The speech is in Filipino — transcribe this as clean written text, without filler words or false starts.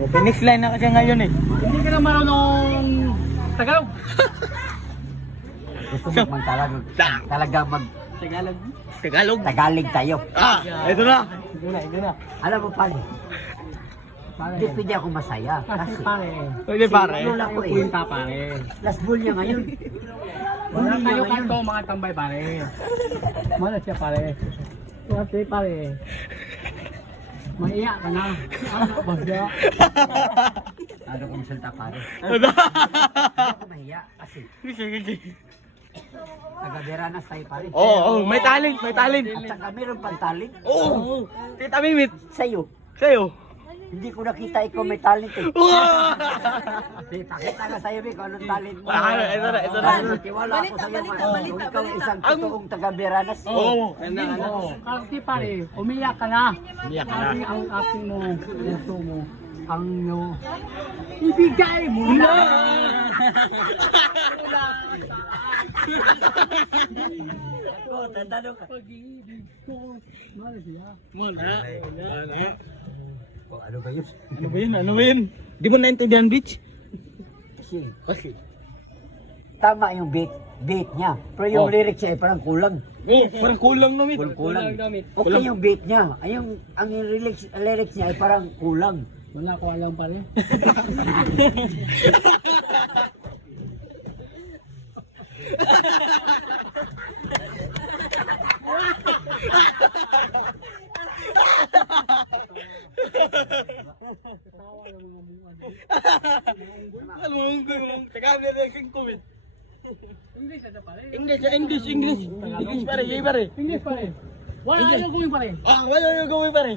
Finish line na kasi ngayon eh. Hindi ka na marunong Tagalog. Gusto mo talaga mag Tagalog. Tagalog tayo. Ito na. Ito na. Alam mo pare, Pare. hindi pwede ako masaya. Kasi Kasi pare. Pwede pare. lola ko eh. Kwenta pare. Last ball niya ngayon. Wala Huli niya kayo ngayon. kanto mga tambay pare. Mana siya pare. Suwate pare. Maiyak ka na. Basta. Ano kong salta pare? Ano? Hindi ako mahiya kasi Sige. taga-Beranas tayo pare. Oo, may talent, may talent. At saka meron pang talent. Oo. Tita Mimit, Sa'yo, sa'yo. hindi ko nakita ikaw may talent eh. Di, pakita na sa'yo kung anong talent mo. Ito na. Tiwala ako sa'yo kung ikaw isang totoong taga-Beranas. Oo. Kasi pare, umiyak ka na. Umiyak ka na. Kasi ang acting mo, gusto mo, ang no, ibigay mo na. Pag-ibig ko, mahal siya. Muna. Ano ba yun? Ano ba yun? Di mo naintindihan, bitch? Kasi tama yung beat niya. Pero yung lyrics niya ay parang kulang. Parang kulang no, Mit. Kulang. Damit. Okay yung beat niya. Ay, ang lyrics niya ay parang kulang. Wala ko alam pare. Alam mo yung Tagalog na yung comment. English na pare. English pare, yay pare. English pare. Wala ayaw gawin pare. Wala yung gawin pare.